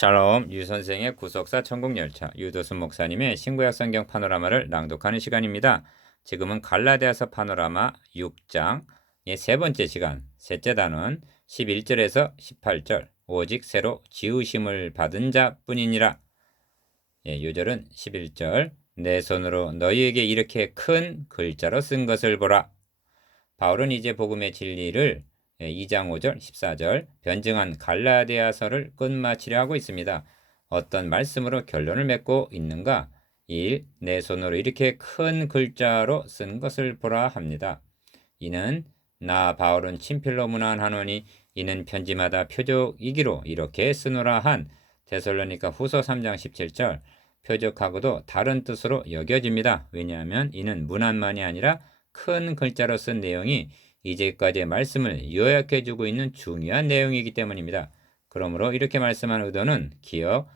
샬롬, 유 선생의 구속사 천국열차, 유도순 목사님의 신구약 성경 파노라마를 낭독하는 시간입니다. 지금은 갈라디아서 파노라마 6장의 세 번째 시간, 셋째 단원 11절에서 18절, 오직 새로 지으심을 받은 자뿐이니라. 요절은 11절, 내 손으로 너희에게 이렇게 큰 글자로 쓴 것을 보라. 바울은 이제 복음의 진리를 2장 5절 14절 변증한 갈라디아서를 끝마치려 하고 있습니다. 어떤 말씀으로 결론을 맺고 있는가? 1. 내 손으로 이렇게 큰 글자로 쓴 것을 보라 합니다. 이는 나 바울은 친필로 문안하노니 이는 편지마다 표적이기로 이렇게 쓰노라 한 데살로니가 후서 3장 17절 표적하고도 다른 뜻으로 여겨집니다. 왜냐하면 이는 문안만이 아니라 큰 글자로 쓴 내용이 이제까지의 말씀을 요약해주고 있는 중요한 내용이기 때문입니다. 그러므로 이렇게 말씀한 의도는 기억,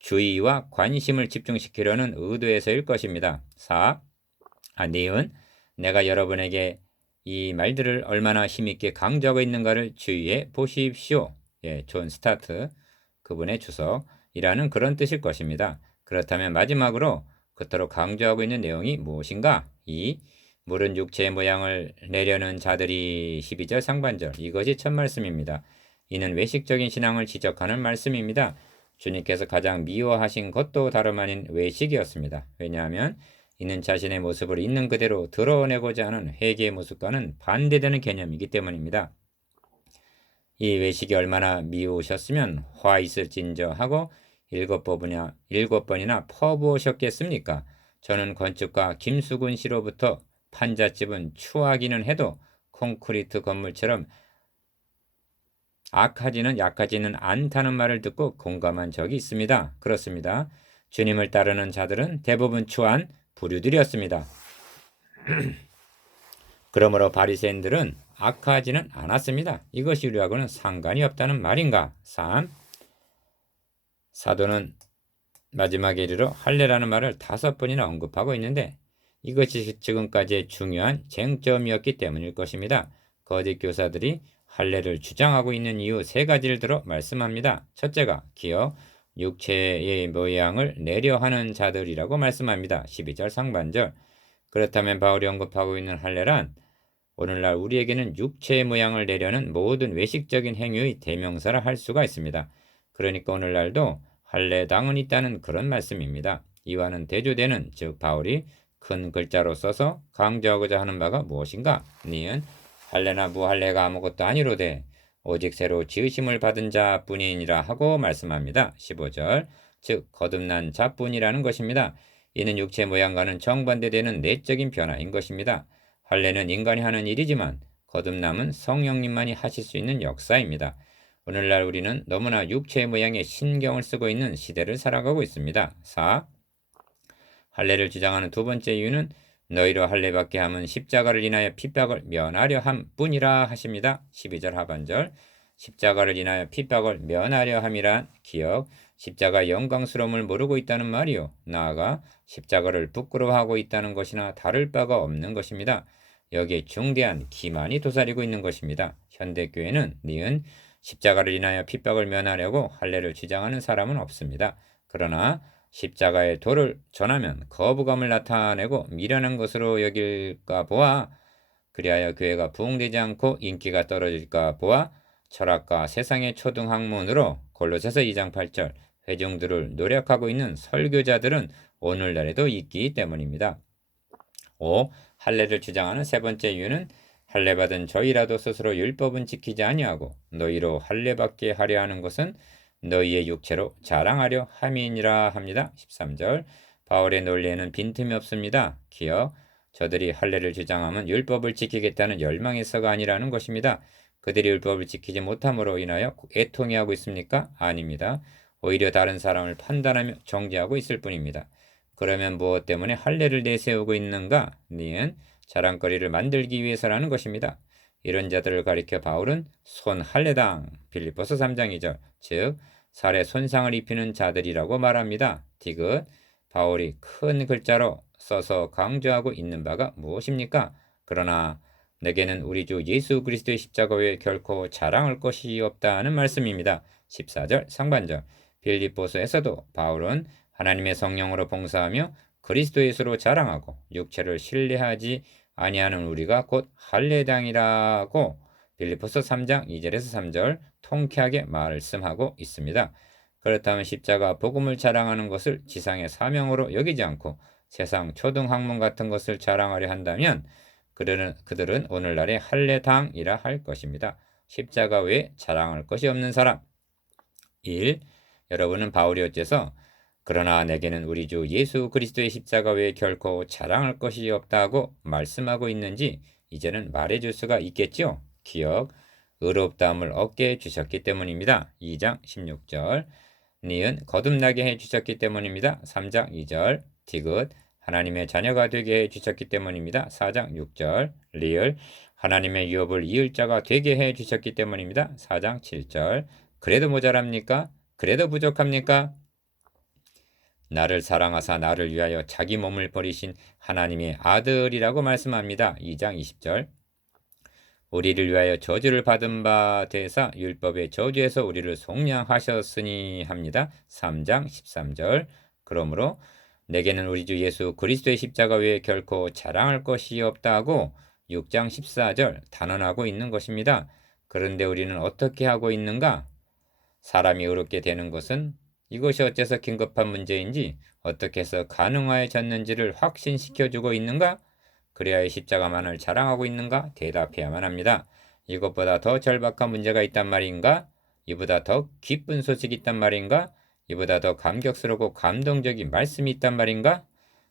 주의와 관심을 집중시키려는 의도에서일 것입니다. 4. 니은 내가 여러분에게 이 말들을 얼마나 힘있게 강조하고 있는가를 주의해 보십시오. 존 스타트 그분의 주석이라는 그런 뜻일 것입니다. 그렇다면 마지막으로 그토록 강조하고 있는 내용이 무엇인가? 2. 물은 육체의 모양을 내려는 자들이 12절 상반절 이것이 첫 말씀입니다. 이는 외식적인 신앙을 지적하는 말씀입니다. 주님께서 가장 미워하신 것도 다름 아닌 외식이었습니다. 왜냐하면 이는 자신의 모습을 있는 그대로 드러내고자 하는 회개의 모습과는 반대되는 개념이기 때문입니다. 이 외식이 얼마나 미우셨으면 화 있을진저 하고 7번이나 퍼부으셨겠습니까? 저는 건축가 김수근 씨로부터 판잣집은 추하기는 해도 콘크리트 건물처럼 악하지는 약하지는 않다는 말을 듣고 공감한 적이 있습니다. 그렇습니다. 주님을 따르는 자들은 대부분 추한 부류들이었습니다. 그러므로 바리새인들은 악하지는 않았습니다. 이것이 우리하고는 상관이 없다는 말인가? 3. 사도는 마지막에 이르러 할례라는 말을 5번이나 언급하고 있는데 이것이 지금까지의 중요한 쟁점이었기 때문일 것입니다. 거짓 교사들이 할례를 주장하고 있는 이유 3가지를 들어 말씀합니다. 첫째가 기억, 육체의 모양을 내려하는 자들이라고 말씀합니다. 12절 상반절. 그렇다면 바울이 언급하고 있는 할례란 오늘날 우리에게는 육체의 모양을 내려는 모든 외식적인 행위의 대명사라 할 수가 있습니다. 그러니까 오늘날도 할례당은 있다는 그런 말씀입니다. 이와는 대조되는 즉 바울이 큰 글자로 써서 강조하고자 하는 바가 무엇인가? 니은 할례나 무할례가 아무것도 아니로되 오직 새로 지으심을 받은 자뿐이니라 하고 말씀합니다. 15절 즉 거듭난 자뿐이라는 것입니다. 이는 육체 모양과는 정반대되는 내적인 변화인 것입니다. 할례는 인간이 하는 일이지만 거듭남은 성령님만이 하실 수 있는 역사입니다. 오늘날 우리는 너무나 육체의 모양에 신경을 쓰고 있는 시대를 살아가고 있습니다. 4. 할례를 주장하는 두 번째 이유는 너희로 할례받게 함은 십자가를 인하여 핍박을 면하려 함뿐이라 하십니다. 12절 하반절 십자가를 인하여 핍박을 면하려 함이란 기억, 십자가의 영광스러움을 모르고 있다는 말이요. 나아가 십자가를 부끄러워하고 있다는 것이나 다를 바가 없는 것입니다. 여기에 중대한 기만이 도사리고 있는 것입니다. 현대교회는 니은 십자가를 인하여 핍박을 면하려고 할례를 주장하는 사람은 없습니다. 그러나 십자가의 도를 전하면 거부감을 나타내고 미련한 것으로 여길까 보아 그리하여 교회가 부흥되지 않고 인기가 떨어질까 보아 철학과 세상의 초등학문으로 골로새서 2장 8절 회중들을 노력하고 있는 설교자들은 오늘날에도 있기 때문입니다. 5. 할례를 주장하는 세 번째 이유는 할례받은 저희라도 스스로 율법은 지키지 아니하고 너희로 할례받게 하려 하는 것은 너희의 육체로 자랑하려 함이니라 합니다. 13절 바울의 논리에는 빈틈이 없습니다. 기억 저들이 할례를 주장하면 율법을 지키겠다는 열망에서가 아니라는 것입니다. 그들이 율법을 지키지 못함으로 인하여 애통해하고 있습니까? 아닙니다. 오히려 다른 사람을 판단하며 정죄하고 있을 뿐입니다. 그러면 무엇 때문에 할례를 내세우고 있는가? 니은 자랑거리를 만들기 위해서라는 것입니다. 이런 자들을 가리켜 바울은 손 할례당 빌립보서 3장 2절 즉 살에 손상을 입히는 자들이라고 말합니다. 디귿 바울이 큰 글자로 써서 강조하고 있는 바가 무엇입니까? 그러나 내게는 우리 주 예수 그리스도의 십자가 외에 결코 자랑할 것이 없다는 말씀입니다. 14절 상반절 빌립보서에서도 바울은 하나님의 성령으로 봉사하며 그리스도 예수로 자랑하고 육체를 신뢰하지 아니하는 우리가 곧 할례당이라고 빌립보서 3장 2절에서 3절 통쾌하게 말씀하고 있습니다. 그렇다면 십자가 복음을 자랑하는 것을 지상의 사명으로 여기지 않고 세상 초등학문 같은 것을 자랑하려 한다면 그들은 오늘날의 할례당이라 할 것입니다. 십자가 외에 자랑할 것이 없는 사람. 1. 여러분은 바울이 어째서 그러나 내게는 우리 주 예수 그리스도의 십자가 외에 결코 자랑할 것이 없다고 말씀하고 있는지 이제는 말해줄 수가 있겠지요. 기억, 의롭다함을 얻게 해주셨기 때문입니다. 2장 16절. 니은 거듭나게 해주셨기 때문입니다. 3장 2절. 디귿 하나님의 자녀가 되게 해주셨기 때문입니다. 4장 6절. 리을 하나님의 유업을 이을 자가 되게 해주셨기 때문입니다. 4장 7절. 그래도 모자랍니까? 그래도 부족합니까? 나를 사랑하사 나를 위하여 자기 몸을 버리신 하나님의 아들이라고 말씀합니다. 2장 20절. 우리를 위하여 저주를 받은 바 되사 율법의 저주에서 우리를 속량하셨으니 합니다. 3장 13절. 그러므로 내게는 우리 주 예수 그리스도의 십자가 외에 결코 자랑할 것이 없다고 6장 14절 단언하고 있는 것입니다. 그런데 우리는 어떻게 하고 있는가? 사람이 의롭게 되는 것은 이것이 어째서 긴급한 문제인지 어떻게 해서 가능하여졌는지를 확신시켜주고 있는가? 그래야 십자가만을 자랑하고 있는가? 대답해야만 합니다. 이것보다 더 절박한 문제가 있단 말인가? 이보다 더 기쁜 소식이 있단 말인가? 이보다 더 감격스럽고 감동적인 말씀이 있단 말인가?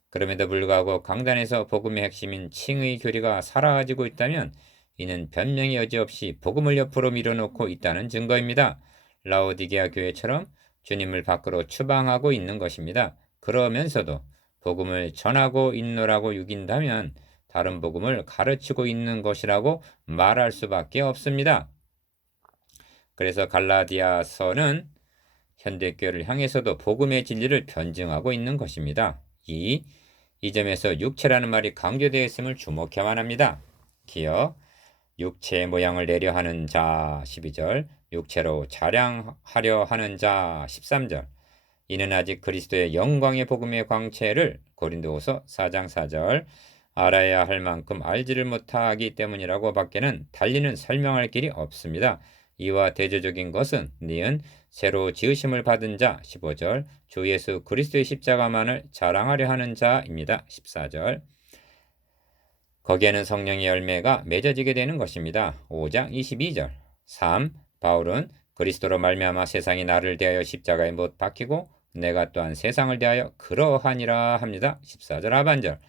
그럼에도 불구하고 강단에서 복음의 핵심인 칭의 교리가 사라지고 있다면 이는 변명의 여지 없이 복음을 옆으로 밀어놓고 있다는 증거입니다. 라오디게아 교회처럼 주님을 밖으로 추방하고 있는 것입니다. 그러면서도 복음을 전하고 있노라고 유긴다면 다른 복음을 가르치고 있는 것이라고 말할 수밖에 없습니다. 그래서 갈라디아서는 현대교회를 향해서도 복음의 진리를 변증하고 있는 것입니다. 이 점에서 육체라는 말이 강조되어 있음을 주목해야만 합니다. 기억, 육체의 모양을 내려 하는 자 12절, 육체로 자랑하려 하는 자 13절. 이는 아직 그리스도의 영광의 복음의 광채를 고린도후서 4장 4절 알아야 할 만큼 알지를 못하기 때문이라고 밖에는 달리는 설명할 길이 없습니다. 이와 대조적인 것은 니은 새로 지으심을 받은 자 15절 주 예수 그리스도의 십자가만을 자랑하려 하는 자입니다. 14절 거기에는 성령의 열매가 맺어지게 되는 것입니다. 5장 22절 3. 바울은 그리스도로 말미암아 세상이 나를 대하여 십자가에 못 박히고 내가 또한 세상을 대하여 그러하니라 합니다. 14절 하반절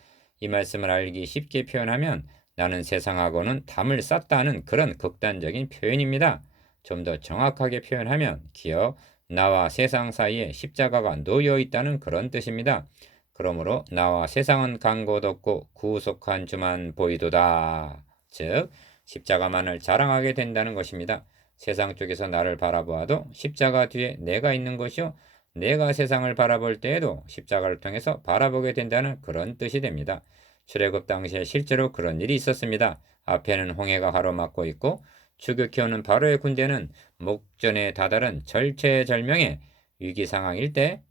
이 말씀을 알기 쉽게 표현하면 나는 세상하고는 담을 쌌다는 그런 극단적인 표현입니다. 좀 더 정확하게 표현하면 기억, 나와 세상 사이에 십자가가 놓여 있다는 그런 뜻입니다. 그러므로 나와 세상은 간 곳 없고 구속한 주만 보이도다. 즉 십자가만을 자랑하게 된다는 것입니다. 세상 쪽에서 나를 바라보아도 십자가 뒤에 내가 있는 것이요 내가 세상을 바라볼 때에도 십자가를 통해서 바라보게 된다는 그런 뜻이 됩니다. 출애굽 당시에 실제로 그런 일이 있었습니다. 앞에는 홍해가 가로막고 있고 추격해오는 바로의 군대는 목전에 다다른 절체절명의 위기 상황일 때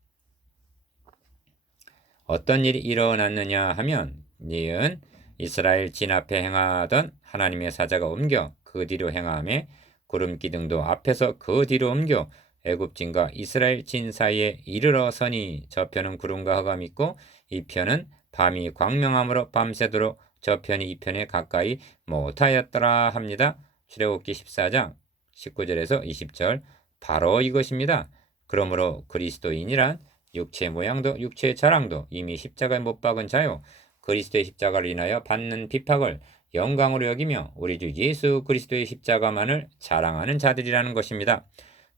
어떤 일이 일어났느냐 하면 니은 이스라엘 진 앞에 행하던 하나님의 사자가 옮겨 그 뒤로 행하며 구름 기둥도 앞에서 그 뒤로 옮겨 애굽진과 이스라엘 진 사이에 이르러 서니 저편은 구름과 흑암이 있고 이 편은 밤이 광명함으로 밤새도록 저편이 이 편에 가까이 못하였더라 합니다. 출애굽기 14장 19절에서 20절 바로 이것입니다. 그러므로 그리스도인이란 육체의 모양도 육체의 자랑도 이미 십자가에 못 박은 자요 그리스도의 십자가를 인하여 받는 비박을 영광으로 여기며 우리 주 예수 그리스도의 십자가만을 자랑하는 자들이라는 것입니다.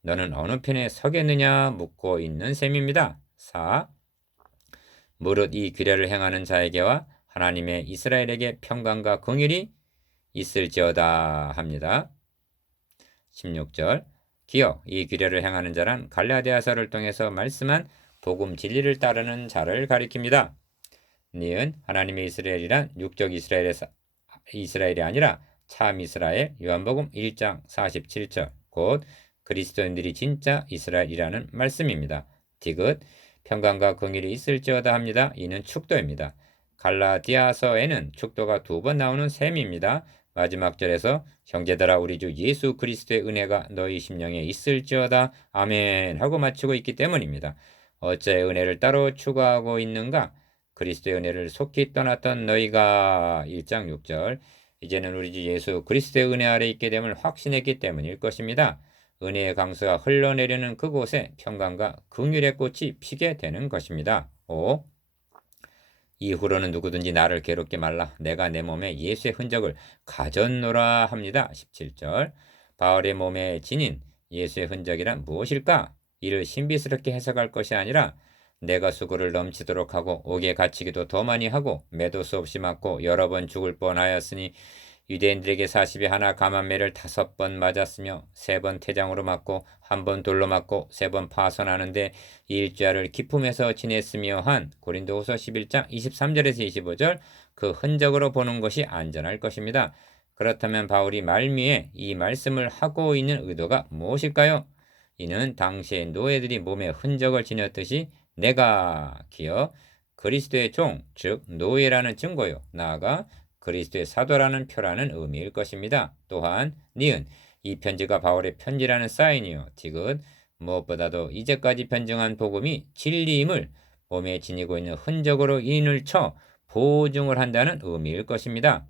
너는 어느 편에 서겠느냐 묻고 있는 셈입니다. 4. 무릇 이 규례를 행하는 자에게와 하나님의 이스라엘에게 평강과 긍휼이 있을지어다 합니다. 16절 기억 이 규례를 행하는 자란 갈라디아서를 통해서 말씀한 복음 진리를 따르는 자를 가리킵니다. 니은 하나님의 이스라엘이란 육적 이스라엘이 아니라 참 이스라엘 요한복음 1장 47절 곧 그리스도인들이 진짜 이스라엘이라는 말씀입니다. 디귿 평강과 긍휼이 있을지어다 합니다. 이는 축도입니다. 갈라디아서에는 축도가 2번 나오는 셈입니다. 마지막 절에서 형제들아 우리 주 예수 그리스도의 은혜가 너희 심령에 있을지어다 아멘 하고 마치고 있기 때문입니다. 어째 은혜를 따로 추구하고 있는가? 그리스도의 은혜를 속히 떠났던 너희가 1장 6절 이제는 우리 주 예수 그리스도의 은혜 아래 있게 됨을 확신했기 때문일 것입니다. 은혜의 강수가 흘러내리는 그곳에 평강과 긍휼의 꽃이 피게 되는 것입니다. 5. 이후로는 누구든지 나를 괴롭게 말라. 내가 내 몸에 예수의 흔적을 가졌노라 합니다. 17절 바울의 몸에 지닌 예수의 흔적이란 무엇일까? 이를 신비스럽게 해석할 것이 아니라 내가 수고를 넘치도록 하고 옥에 갇히기도 더 많이 하고 매도 수 없이 맞고 여러 번 죽을 뻔하였으니 유대인들에게 40에 하나 감한매를 5번 맞았으며 3번 태장으로 맞고 1번 돌로 맞고 3번 파선하는데 일주야를 기품에서 지냈으며 한 고린도후서 11장 23절에서 25절 그 흔적으로 보는 것이 안전할 것입니다. 그렇다면 바울이 말미에 이 말씀을 하고 있는 의도가 무엇일까요? 이는 당시의 노예들이 몸에 흔적을 지녔듯이 내가 기어 그리스도의 종, 즉 노예라는 증거요. 나아가 그리스도의 사도라는 표라는 의미일 것입니다. 또한 니은 이 편지가 바울의 편지라는 사인이요. 디귿 무엇보다도 이제까지 변증한 복음이 진리임을 몸에 지니고 있는 흔적으로 인을 쳐 보증을 한다는 의미일 것입니다.